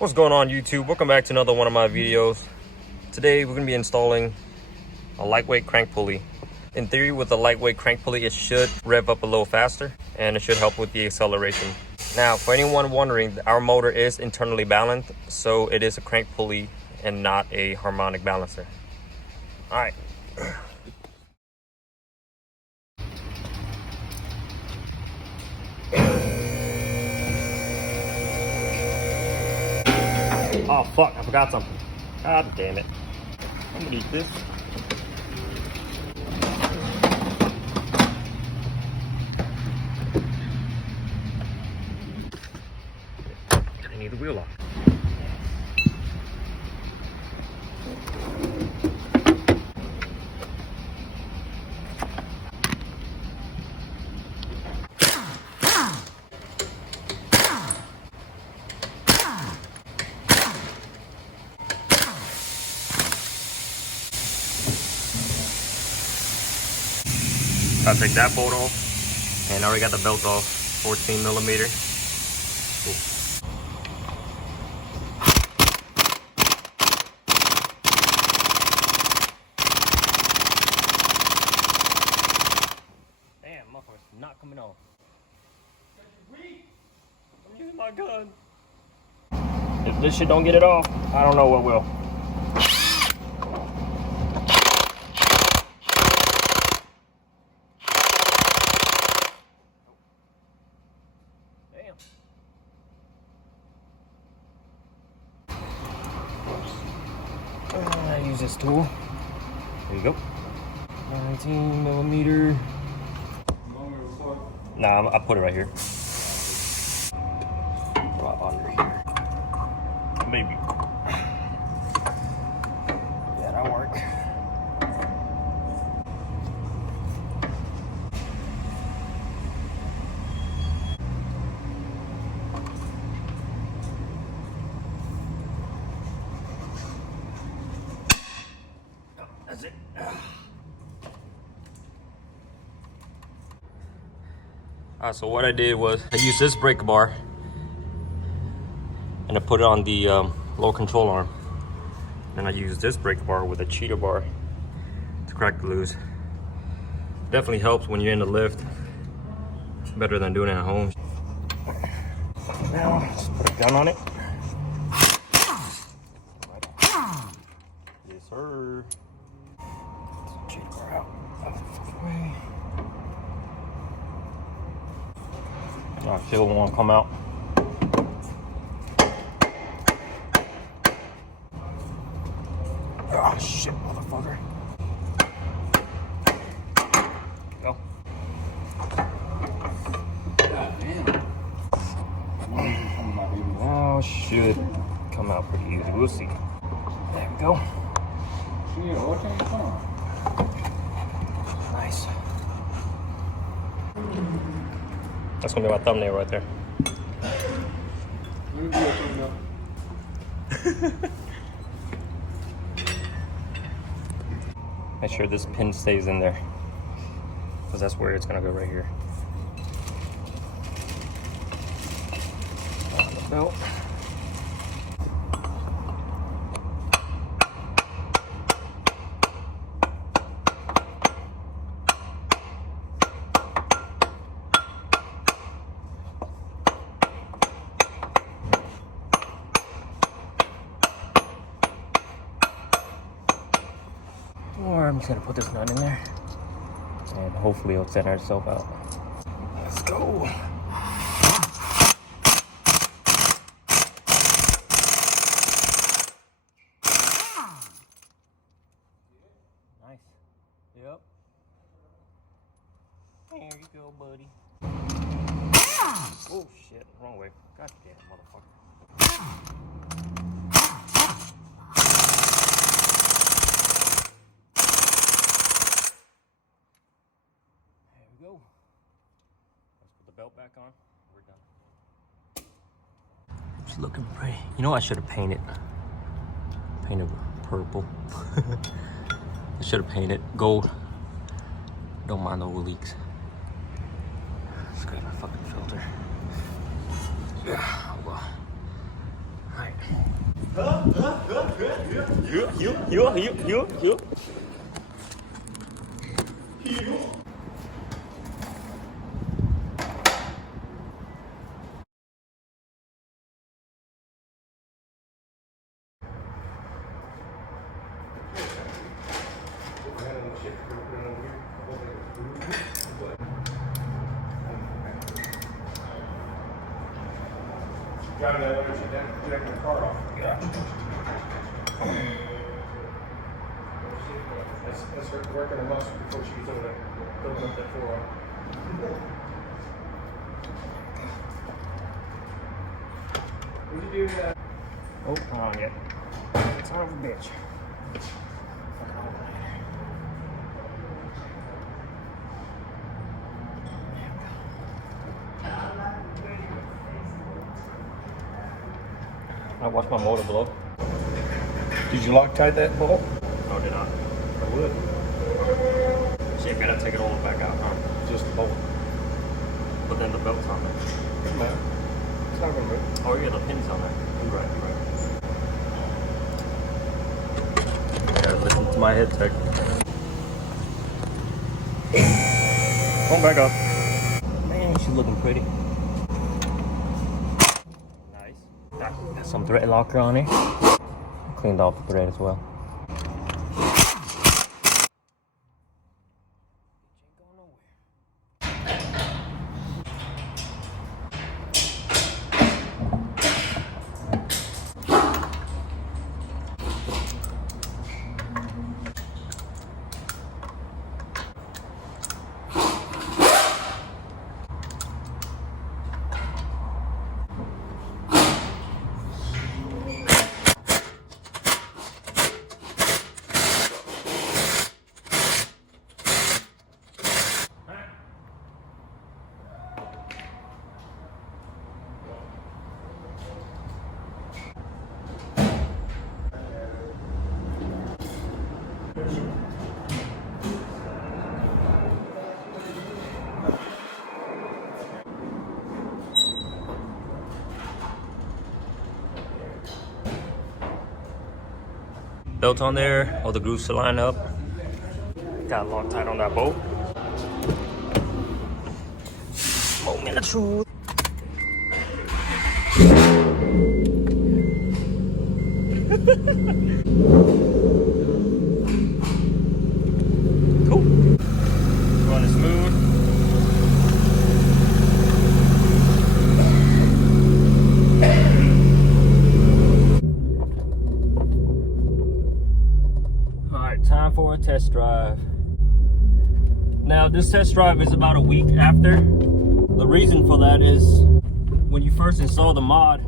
What's going on, YouTube? Welcome back to another one of my videos. Today we're going to be installing a lightweight crank pulley. In theory, with a lightweight crank pulley, it should rev up a little faster and it should help with the acceleration. Now, for anyone wondering, our motor is internally balanced, so it is a crank pulley and not a harmonic balancer. All right. Oh fuck, I forgot something. God damn it. I'm gonna eat this. I need the wheel lock. I'll take that bolt off, and I already got the belt off, 14 millimeter. Cool. Damn, motherfucker's not coming off. I'm using my gun. If this shit don't get it off, I don't know what will. I use this tool. There you go. 19 millimeter. Nah, I put it right here. Right under here. Maybe. Yeah, that'll work. That's it. Alright, so what I did was I used this brake bar and I put it on the low control arm. And I used this brake bar with a cheater bar to crack the loose. Definitely helps when you're in the lift. Better than doing it at home. Now, just put a gun on it. Yes, sir. Cheater bar out. Way. I feel it won't come out. Oh shit, motherfucker. Go. God damn. Now should come out pretty easy. We'll see. There we go. Nice. That's gonna be my thumbnail right there. Make sure this pin stays in there, because that's where it's gonna go right here. On the belt. Or I'm just gonna put this nut in there and hopefully it'll center itself out. Let's go. Nice. Yep. There you go, buddy. Oh shit, wrong way. God damn, motherfucker. Go. Let's put the belt back on. We're done. It's looking pretty. You know, I should have painted purple. I should have painted gold. Don't mind the leaks. Let's grab my fucking filter. Yeah, well. Alright. Driving that over, she's getting the car off. Yeah. That's her working the muscle before she gets over there. Building up that forearm. What'd you do to that? Oh, hold on yet. Son of a bitch. I watched my motor blow. Did you Loctite that bolt? No, I did not. I would. Shit, gotta take it all back out, huh? Just the bolt. But then the belt's on there. Doesn't matter. It's not gonna move. Oh yeah, the pin's on there. You're right, you're right. Yeah, listen to my head tech. Come back up. Man, she's looking pretty. Nice. Got some thread locker on here. Cleaned off the thread as well. Belt on there, all the grooves to line up. Got Loctite on that bolt. Moment of truth. Cool. Running smooth. Alright, time for a test drive. Now, this test drive is about a week after. The reason for that is when you first install the mod,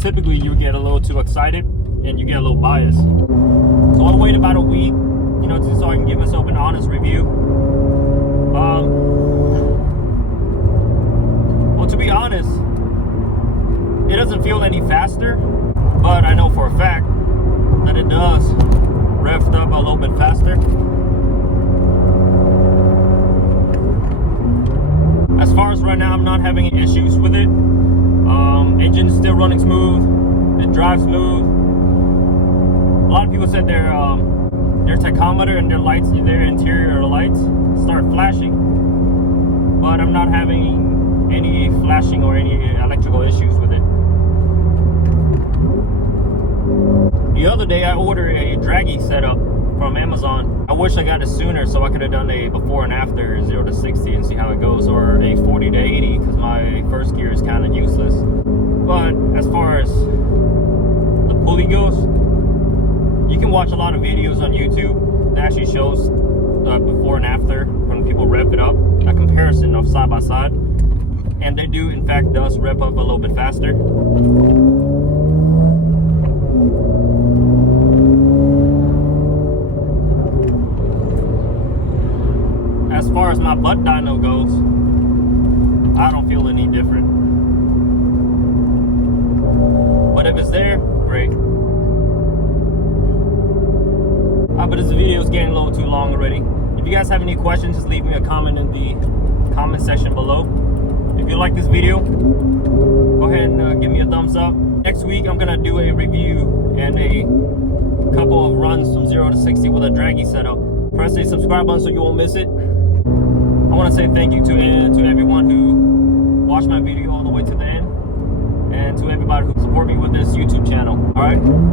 typically you get a little too excited and you get a little biased. So I'll wait about a week, you know, so I can give myself an honest review. Well, to be honest, it doesn't feel any faster, but I know for a fact that it does rev up a little bit faster. As far as right now, I'm not having any issues with it. Engine's still running smooth. It drives smooth. A lot of people said their tachometer and their lights, their interior lights, start flashing, but I'm not having any flashing or any electrical issues with it. The other day, I ordered a draggy setup from Amazon. I wish I got it sooner so I could have done a before and after 0 to 60 and see how it goes, or a 40 to 80 because my first gear is kind of useless. But as far as the pulley goes, you can watch a lot of videos on YouTube that actually shows before and after when people rev it up, a comparison of side by side, and they do in fact does rev up a little bit faster. As far as my butt dyno goes, I don't feel any different. But if it's there, great. But this video is getting a little too long already. If you guys have any questions, just leave me a comment in the comment section below. If you like this video, go ahead and give me a thumbs up. Next week, I'm gonna do a review and a couple of runs from 0 to 60 with a draggy setup. Press the subscribe button so you won't miss it. I want to say thank you to everyone who watched my video all the way to the end, and to everybody who support me with this YouTube channel. All right.